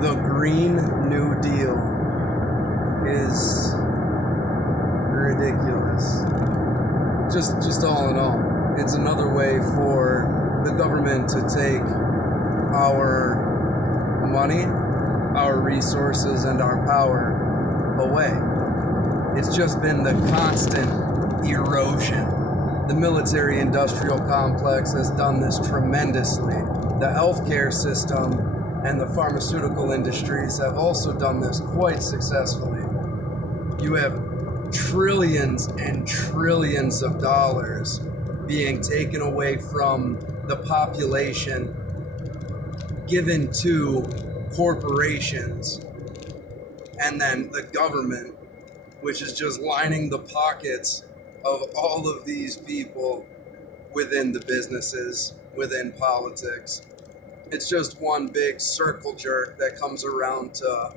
The Green New Deal is ridiculous. Just all in all, it's another way for the government to take our money, our resources, and our power away. It's just been the constant erosion. The military-industrial complex has done this tremendously. The healthcare system and the pharmaceutical industries have also done this quite successfully. You have trillions and trillions of dollars being taken away from the population, given to corporations, and then the government, which is just lining the pockets of all of these people within the businesses, within politics. It's just one big circle jerk that comes around to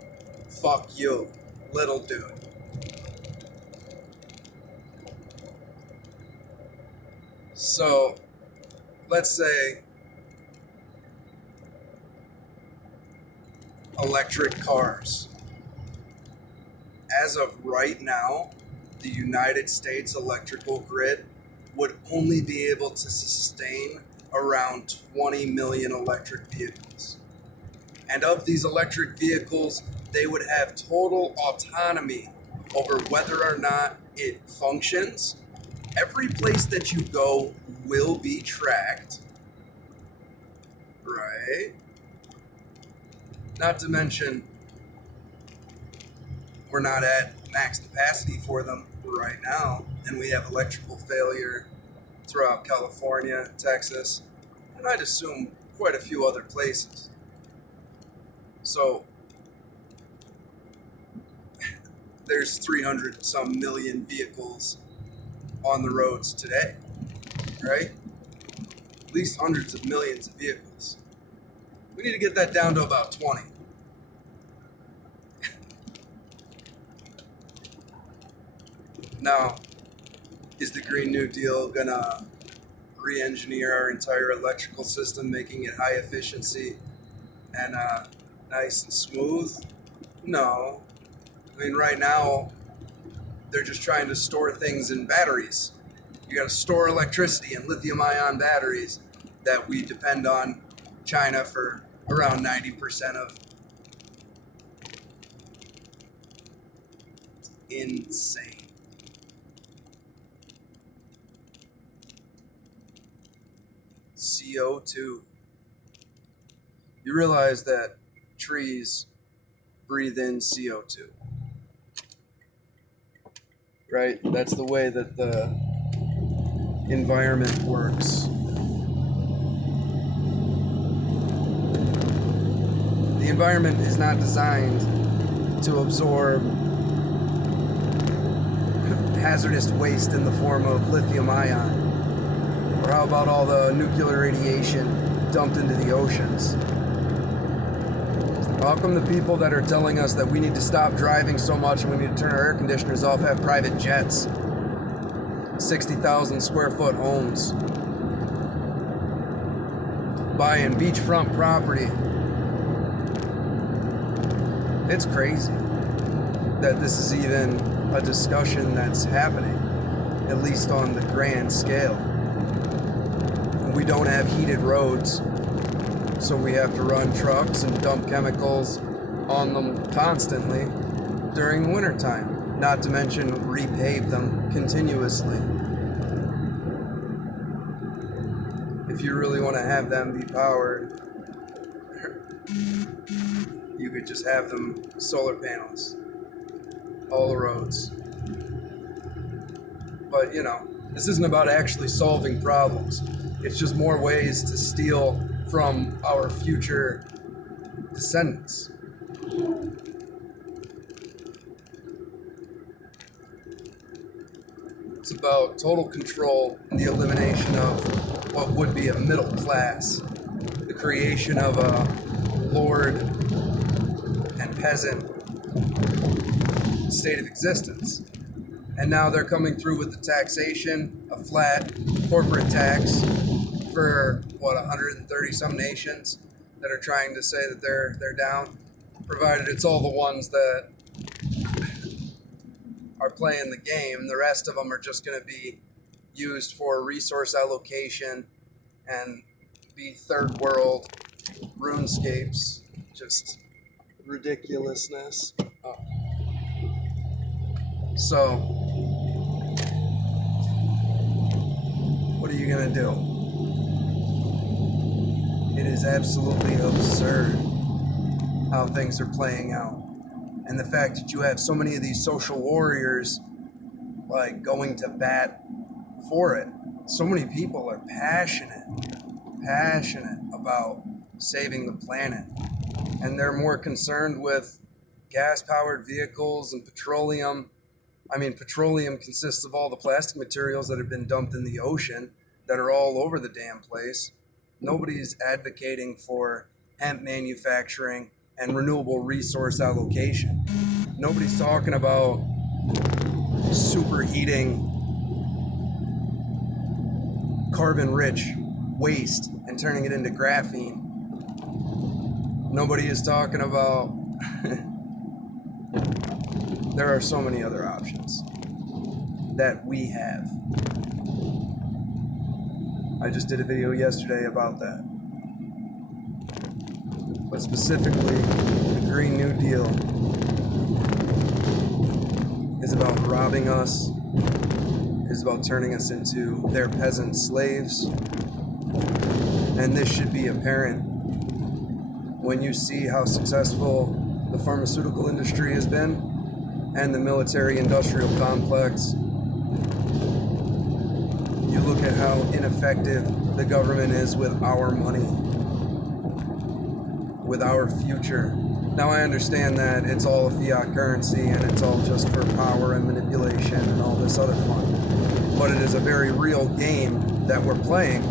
fuck you, little dude. So, let's say electric cars. As of right now, the United States electrical grid would only be able to sustain around 20 million electric vehicles. And of these electric vehicles, they would have total autonomy over whether or not it functions. Every place that you go will be tracked, right? Not to mention, we're not at max capacity for them right now, and we have electrical failure throughout California, Texas, and I'd assume quite a few other places. So there's 300 some million vehicles on the roads today, right? At least hundreds of millions of vehicles. We need to get that down to about 20. Now, is the Green New Deal gonna re-engineer our entire electrical system, making it high efficiency and nice and smooth? No. I mean, right now, they're just trying to store things in batteries. You gotta store electricity in lithium-ion batteries that we depend on China for around 90% of. Insane. CO2. You realize that trees breathe in CO2, right? That's the way that the environment works. The environment is not designed to absorb hazardous waste in the form of lithium ion. Or how about all the nuclear radiation dumped into the oceans? How come the people that are telling us that we need to stop driving so much and we need to turn our air conditioners off have private jets? 60,000 square foot homes. Buying beachfront property. It's crazy that this is even a discussion that's happening, at least on the grand scale. We don't have heated roads, so we have to run trucks and dump chemicals on them constantly during the wintertime, not to mention repave them continuously. If you really want to have them be powered, you could just have them solar panels, all the roads. But, you know, this isn't about actually solving problems. It's just more ways to steal from our future descendants. It's about total control and the elimination of what would be a middle class, the creation of a lord and peasant state of existence. And now they're coming through with the taxation, a flat corporate tax for 130 some nations that are trying to say that they're down. provided it's all the ones that are playing the game. The rest of them are just going to be used for resource allocation and be third world RuneScapes. Just ridiculousness. Oh. So, what are you going to do? It is absolutely absurd how things are playing out. And the fact that you have so many of these social warriors like going to bat for it. So many people are passionate about saving the planet. And they're more concerned with gas-powered vehicles and petroleum. I mean, petroleum consists of all the plastic materials that have been dumped in the ocean that are all over the damn place. Nobody's advocating for hemp manufacturing and renewable resource allocation. Nobody's talking about superheating carbon-rich waste and turning it into graphene. Nobody is talking about there are so many other options that we have. I just did a video yesterday about that. But specifically, the Green New Deal is about robbing us, is about turning us into their peasant slaves. And this should be apparent when you see how successful the pharmaceutical industry has been and the military-industrial complex. You look at how ineffective the government is with our money, with our future. Now I understand that it's all a fiat currency and it's all just for power and manipulation and all this other fun. But it is a very real game that we're playing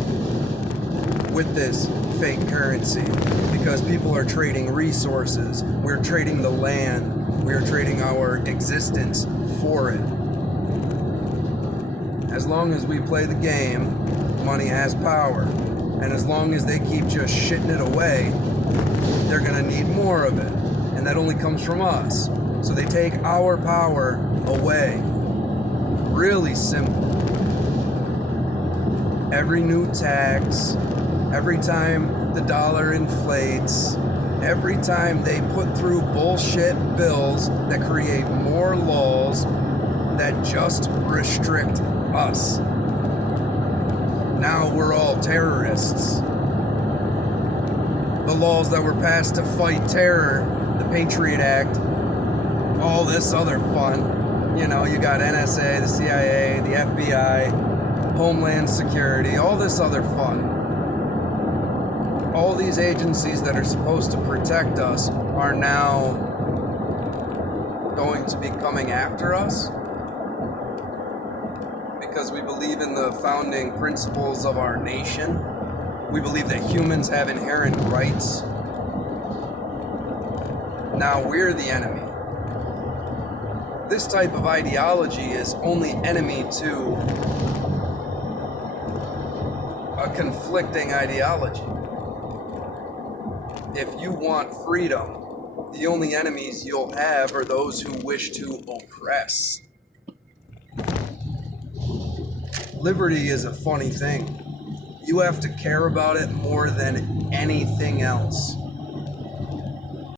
with this fake currency because people are trading resources. We're trading the land. We're trading our existence for it. As long as we play the game, money has power. And as long as they keep just shitting it away, they're going to need more of it. And that only comes from us. So they take our power away. Really simple. Every new tax, every time the dollar inflates, every time they put through bullshit bills that create more laws that just restrict us. Now we're all terrorists. The laws that were passed to fight terror, the Patriot Act, all this other fun. You know, you got NSA, the CIA, the FBI, Homeland Security, all this other fun. All these agencies that are supposed to protect us are now going to be coming after us because we believe in the founding principles of our nation. We believe that humans have inherent rights. Now we're the enemy. This type of ideology is only enemy to a conflicting ideology. If you want freedom, the only enemies you'll have are those who wish to oppress. Liberty is a funny thing. You have to care about it more than anything else.